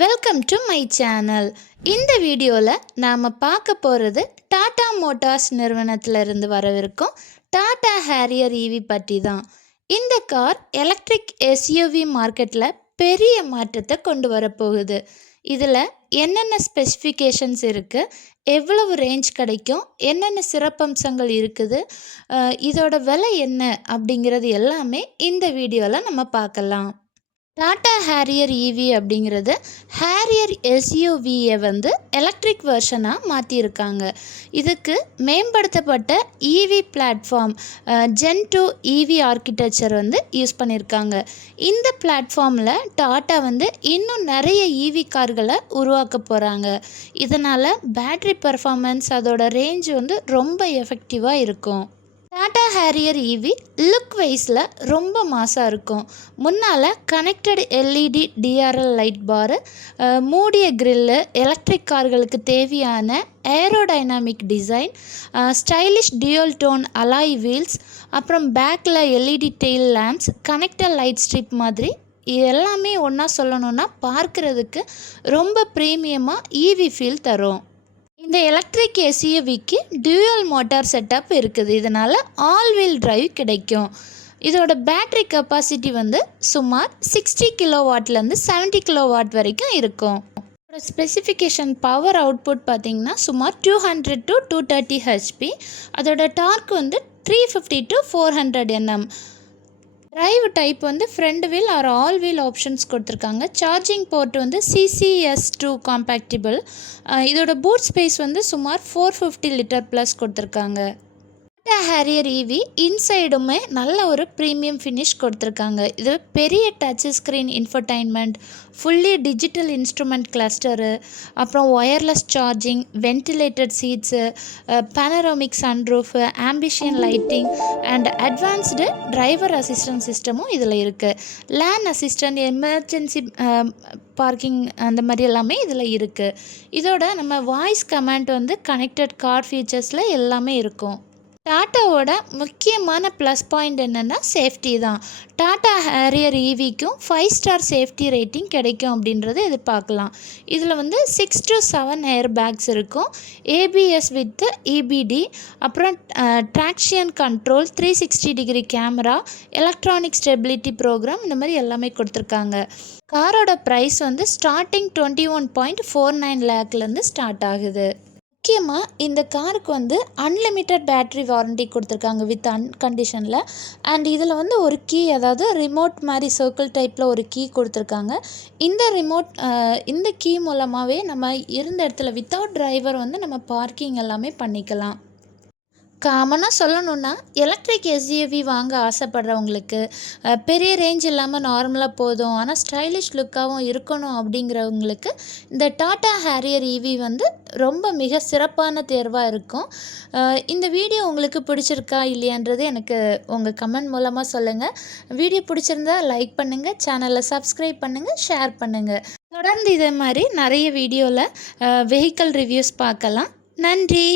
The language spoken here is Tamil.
Welcome to my channel. இந்த வீடியோவில் நாம் பார்க்க போகிறது டாடா மோட்டார்ஸ் நிறுவனத்திலிருந்து வரவிருக்கும் டாடா ஹேரியர் ஈவி பற்றி தான். இந்த கார் எலக்ட்ரிக் எஸ்யூவி மார்க்கெட்டில் பெரிய மாற்றத்தை கொண்டு வரப்போகுது. இதில் என்னென்ன ஸ்பெசிஃபிகேஷன்ஸ் இருக்குது, எவ்வளவு ரேஞ்ச் கிடைக்கும், என்னென்ன சிறப்பம்சங்கள் இருக்குது, இதோட விலை என்ன அப்படிங்கிறது எல்லாமே இந்த வீடியோவில் நம்ம பார்க்கலாம். டாடா ஹேரியர் ஈவி அப்படிங்கிறது ஹேரியர் எஸ்யூவியை எலக்ட்ரிக் வெர்ஷனாக மாற்றியிருக்காங்க. இதுக்கு மேம்படுத்தப்பட்ட EV platform gen 2 EV architecture use பண்ணியிருக்காங்க. இந்த பிளாட்ஃபார்மில் டாட்டா இன்னும் நிறைய ஈவி கார்களை உருவாக்க போகிறாங்க. இதனால் பேட்ரி பர்ஃபார்மன்ஸ், அதோட ரேஞ்ச் ரொம்ப எஃபெக்டிவாக இருக்கும். டாடா ஹேரியர் ஈவி லுக் வைஸில் ரொம்ப மாசாக இருக்கும். முன்னால் கனெக்டட் எல்இடி டிஆர்எல் லைட் பாரு, மூடிய கிரில்லு, எலக்ட்ரிக் கார்களுக்கு தேவையான aerodynamic design, stylish dual tone alloy wheels, அப்புறம் பேக்கில் LED tail lamps, connected light strip மாதிரி இது எல்லாமே ஒன்றா சொல்லணுன்னா பார்க்குறதுக்கு ரொம்ப ப்ரீமியமாக ஈவி ஃபீல் தரும். இந்த எலக்ட்ரிக் எஸ்யூவிக்கு டியூயல் மோட்டார் செட்டப் இருக்குது. இதனால் ஆல் வீல் டிரைவ் கிடைக்கும். இதோட பேட்ரி கெப்பாசிட்டி சுமார் 60 கிலோவாட்லேருந்து 70 கிலோவாட் வரைக்கும் இருக்கும். இதோட ஸ்பெசிஃபிகேஷன் பவர் அவுட்புட் பார்த்திங்கன்னா சுமார் 200 to 230 ஹெச்பி. அதோட torque 350 to 400 Nm. Drive type front wheel or all wheel options கொடுத்துருக்காங்க. Charging port CCS2 compatible. இதோட பூட் ஸ்பேஸ் சுமார் 450 லிட்டர் ப்ளஸ் கொடுத்துருக்காங்க. டாடா ஹேரியர் ஈவி இன்சைடுமே நல்ல ஒரு ப்ரீமியம் ஃபினிஷ் கொடுத்துருக்காங்க. இது பெரிய touch screen infotainment, fully digital instrument cluster, அப்புறம் wireless charging, ventilated seats, panoramic sunroof, ambient lighting and advanced driver assistant சிஸ்டமும் இதில் இருக்குது. லேன் அசிஸ்டன்ட், எமர்ஜென்சி பார்க்கிங் அந்த மாதிரி எல்லாமே இதில் இருக்குது. இதோட நம்ம வாய்ஸ் கமாண்ட் கனெக்டட் கார் ஃபீச்சர்ஸில் எல்லாமே இருக்கும். டாட்டாவோட முக்கியமான ப்ளஸ் பாயிண்ட் என்னென்னா சேஃப்டி தான். டாடா ஹேரியர் ஈவிக்கும் 5 ஸ்டார் சேஃப்டி ரேட்டிங் கிடைக்கும் அப்படின்றது எதிர்பார்க்கலாம். இதில் 6 to 7 ஏர் பேக்ஸ் இருக்கும். ஏபிஎஸ் வித் இபிடி, அப்புறம் traction control, 360 degree camera, electronic stability program, இந்த மாதிரி எல்லாமே கொடுத்துருக்காங்க. காரோட ப்ரைஸ் ஸ்டார்டிங் 21.49 லேக்லேருந்து ஸ்டார்ட் ஆகுது. முக்கியமாக இந்த காருக்கு அன்லிமிட்டட் பேட்ரி வாரண்டி கொடுத்துருக்காங்க வித் கண்டிஷனில். அண்ட் இதில் ஒரு கீ, அதாவது ரிமோட் மாதிரி சர்க்கிள் டைப்பில் ஒரு கீ கொடுத்துருக்காங்க. இந்த கீ மூலமாகவே நம்ம இருந்த இடத்துல வித்தவுட் டிரைவர் நம்ம பார்க்கிங் எல்லாமே பண்ணிக்கலாம். காமனாக சொல்லணுன்னா எலக்ட்ரிக் எஸ்யூவி வாங்க ஆசைப்படுறவங்களுக்கு, பெரிய ரேஞ்ச் இல்லாமல் நார்மலாக போதும் ஆனால் ஸ்டைலிஷ் லுக்காகவும் இருக்கணும் அப்படிங்கிறவங்களுக்கு இந்த டாடா ஹேரியர் ஈவி ரொம்ப மிக சிறப்பான தேர்வாக இருக்கும். இந்த வீடியோ உங்களுக்கு பிடிச்சிருக்கா இல்லையான்றது எனக்கு உங்கள் கமெண்ட் மூலமாக சொல்லுங்கள். வீடியோ பிடிச்சிருந்தா லைக் பண்ணுங்கள், சேனலை சப்ஸ்கிரைப் பண்ணுங்கள், ஷேர் பண்ணுங்கள். தொடர்ந்து இதே மாதிரி நிறைய வீடியோவில் வெஹிக்கிள் ரிவ்யூஸ் பார்க்கலாம். நன்றி.